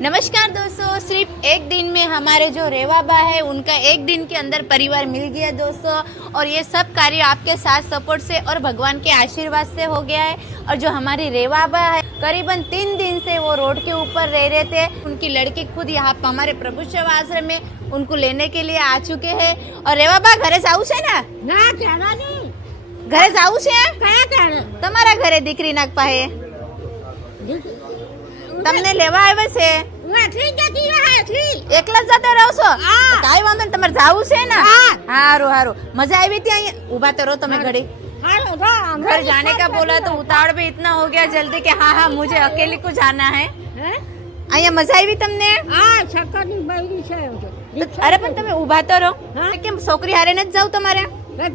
नमस्कार दोस्तों, सिर्फ एक दिन में हमारे जो रेवाबा है उनका एक दिन के अंदर परिवार मिल गया दोस्तों। और ये सब कार्य आपके साथ सपोर्ट से और भगवान के आशीर्वाद से हो गया है। और जो हमारी रेवाबा है करीबन 3 दिन से वो रोड के ऊपर रह रहे थे। उनकी लड़की खुद यहाँ हमारे प्रभु सेवा आश्रम में उनको लेने के लिए आ चुके हैं। और रेवाबा घरे जाऊ छे ना? ના કહેવા નહીં ઘરે જાવું છે? કયા કહેવા તમારા ઘરે દીકરી નાખ પાસે તમને લેવા આવે છે? હું આટલી જતી રહે આટલી એકલા જ જતા રહો છો? હા. કાઈ વાંધો નહીં, તમારે જાવું છે ને? હા. હારું હારું, મજા આવી थी અહીંયા? ऊभा तो रहो तुम्हें घड़ी। હાલો જો घर जाने का बोला तो उतावड़ भी इतना हो गया जल्दी कि हाँ हाँ मुझे अकेले को जाना है। હે અહીંયા મજા આવી તમને? આ છક્કરની બૈરી છે અરે પણ તમે ઊભા તો રહો, હા. કેમ છોકરી હારે નથી જાવ તમારે?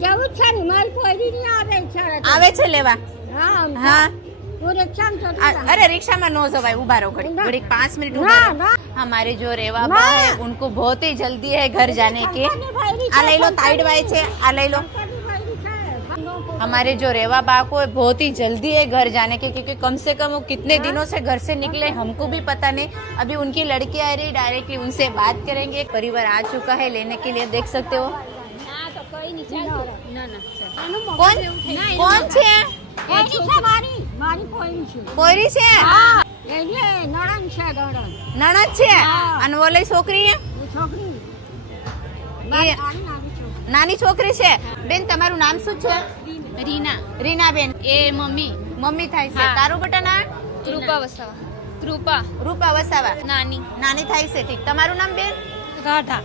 જવું જ છે ને મારી કોઈ નહીં આવે છે આવે છે લેવા? હા હા. હું રિક્ષામાં જતી રહું. अरे रिक्शा में नो जवाई, उभा रहो घड़ी ना। घड़ी 5 मिनट ना, उभा रहो। ना। हमारे जो रेवाबा ना। है उनको बहुत ही जल्दी है घर जाने की। છક્કરની બૈરી आ છે, ले लो ताइड वाई छे, आ ले लो। છક્કરની બૈરી છે. हमारे जो रेवाबा को बहुत ही जल्दी है घर जाने की, क्योंकि कम से कम वो कितने दिनों से घर से निकले हमको भी पता नहीं। अभी उनकी लड़की आ रही, डायरेक्टली उनसे बात करेंगे। परिवार आ चुका है लेने के लिए, देख सकते हो। ના તો કોઈ નહીં ચાલતો ના ના આનું कौन कौन छे? પોયરી છે મારી પોયરી છે कोयरी छे? હા એટલે નણંદ છે નણંદ ननद छे? हाँ। અને ઓલી છોકરી હું છોકરી એ નાની છોકરી છે? બેન તમારું નામ શું છે? રીના રીના બેન। એ મમ્મી મમ્મી થાય છે? હા. તારું બેટા નામ? કૃપા વસાવા કૃપા રૂપા વસાવા। નાની નાની થાય છે, ઠીક। તમારું નામ બેન? રાધા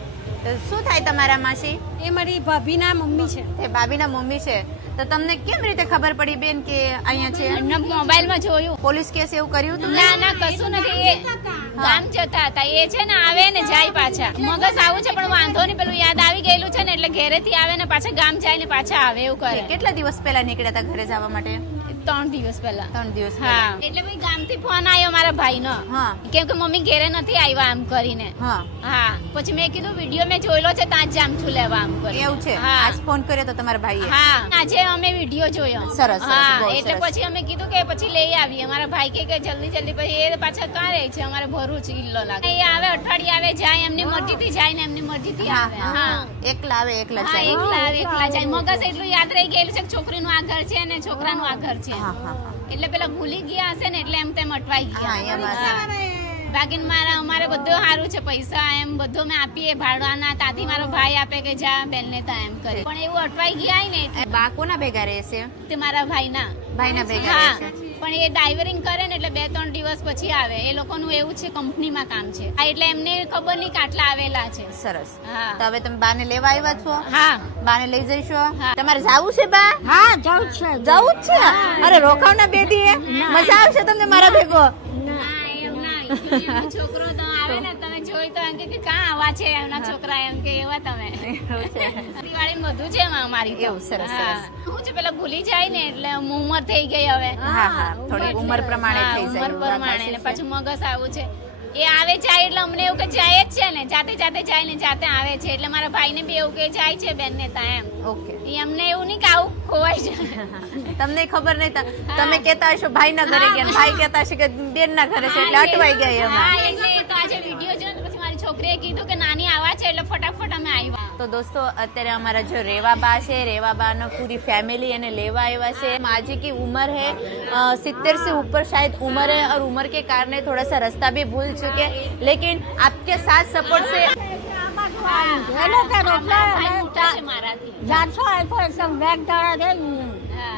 શું થાય તમારા માસી? એ મારી ભાભીના મમ્મી છે તે ભાભીના મમ્મી છે। તો તમને કેમ રીતે ખબર પડી બેન કે અહીંયા છે? એમને મોબાઈલમાં જોયું પોલીસ કેસ એવું કર્યું હતું? ના ના કશું નથી એ ગામ જતા હતા એ છે ને આવે ને જાય પાછા મગજ આવું છે પણ વાંધો નહીં પેલું યાદ આવી ગયેલું છે ને એટલે ઘરેથી આવે ને પાછા ગામ જાય ને પાછા આવે એવું કરે કેટલા દિવસ પહેલા નીકળ્યા હતા ઘરે જવા માટે? 3 દિવસ પહેલા 3 દિવસ હા પહેલા। એટલે ભાઈ ગામથી ફોન આવ્યો મારા ભાઈનો હા કેમ કે મમ્મી ઘરે નથી આવ્યા આમ કરીને હા હા પછી મેં કીધું વિડીયો મેં જોયેલો છે ત્યાં જ જામ છું લેવા આમ કરી એવું છે? હા આજ ફોન કર્યો તો તમારા ભાઈએ? હા આજે અમે વિડીયો જોયો સરસ, સરસ, હા બહુ એટલે સરસ। પછી અમે કીધું કે પછી લઈ આવીએ અમારા ભાઈ કે જલ્દી જલ્દી પછી એ પાછા ક્યાં રહે છે અમારે ભરૂચ ઇલ્લો લાગે એ આવે અઠવાડિયે આવે જાય એમની મરજીથી જાય ને એમની મરજીથી હા આવે હા હા એકલા આવે એકલા હા જાય? એકલા આવે એકલા જાય મગજ એટલું યાદ રહી ગયેલું છે કે છોકરીનું આ ઘર છે ને છોકરાનું આ ઘર છે હા હા હા એટલે પેલા ભૂલી ગયા હશે ને એટલે એમ તેમ અટવાઈ હા, ગયા એમાં બાકી અમારે બધું સારું છે પૈસા એમ બધું અમે આપીએ ભાડવાના તાથી મારો ભાઈ આપે કે જા બેનને તા એમ કરે પણ એવું અટવાઈ ગયા ને એટલે બા કોના ભેગા રહે છે? તે મારા ભાઈના ભાઈના ભેગા હા રહે છે? પણ એ ડ્રાઈવરિંગ કરે ને એટલે 2-3 દિવસ પછી આવે એ લોકોનું એવું છે કંપનીમાં કામ છે હા, એટલે એમને ખબર નહીં કે આટલા આવેલા છે સરસ। હા તો હવે તમે બાને લેવા આવ્યા છો? હા બાને લઈ જઈશો? હા। તમારે જાવું છે બા? હા જવું જ છે જવું જ છે? અરે રોકાવના બે દી મજા આવશે તમને મારા ભેગો? ના, એમ ના. એમનો છોકરો તો આવે ને તમે જોઈ તો એમ કે કાં આવા છે એમના છોકરા એમ કે એવા તમે એવું છે? દિવાળી બધું છે એમાં અમારી તો. એવું, સરસ, હા. સરસ। હું છે પેલા ભૂલી જાય ને એટલે ઉંમર થઈ ગઈ હવે હા હા થોડી ઉંમર પ્રમાણે હા, થઈ જાય ઉંમર પ્રમાણે ને પાછું મગજ આવું છે એ આવે જાય એટલે અમને એવું કે જાય જ છે ને જાતે જાતે જાય ને જાતે આવે છે એટલે મારા ભાઈને બી એવું કે જાય છે બેન ને તા એમ ઓકે। ઈ અમને એવું નહીં કે આવું ખોવાય છે તમને ખબર નહીં, તમે કહેતા હશો ભાઈ ના ઘરે ગયા, ભાઈ કહેતા હશે કે બેન ના ઘરે છે એટલે અટવાઈ ગયા એમાં। હા એટલે એ તો આજે વિડીયો જોયો ને પછી મારી છોકરીએ કીધું કે નાની આવા છે એટલે ફટાફટ અમે આવ્યા તો દોસ્તો અત્યારે हमारा जो रेवाबा છે रेवाबा નો पूरी फैमिली એને લેવા આવ્યા છે। माजी की उम्र है 70 से ऊपर शायद उम्र है और उम्र के कारण थोड़ा सा रास्ता भी भूल चुके, लेकिन आपके साथ सपोर्ट से એનો કે રોટલા ભાઈ મોટા છે મારાથી જાણશો આપ્યો એકદમ બેગ દાડા દે હા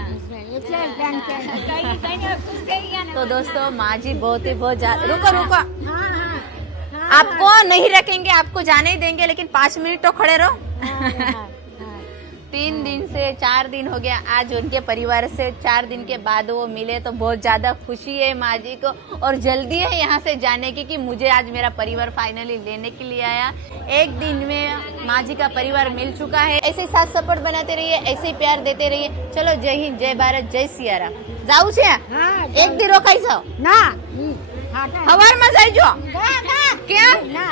એટલે બેન કે કઈ નહીં ખુશ થઈ ગયા ને तो दोस्तों माँ जी बहुत ही बहुत रुको रुको, હા હા आपको नहीं रखेंगे, आपको जाने ही देंगे, लेकिन 5 मिनट तो खड़े रहो। 3 दिन से 4 दिन हो गया, आज उनके परिवार से 4 दिन के बाद वो मिले तो बहुत ज्यादा खुशी है माँ जी को और जल्दी है यहाँ से जाने की कि मुझे आज मेरा परिवार फाइनली लेने के लिए आया। एक दिन में माँ जी का परिवार मिल चुका है। ऐसे ही साथ सपोर्ट बनाते रहिए, ऐसे ही प्यार देते रहिए। चलो जय हिंद, जय भारत, जय सियाराम। जाऊ છે? હા એક દી રોકાઈ જાઓ, ના હા સવારમાં જઈજો। ના ના ક્યાં? ના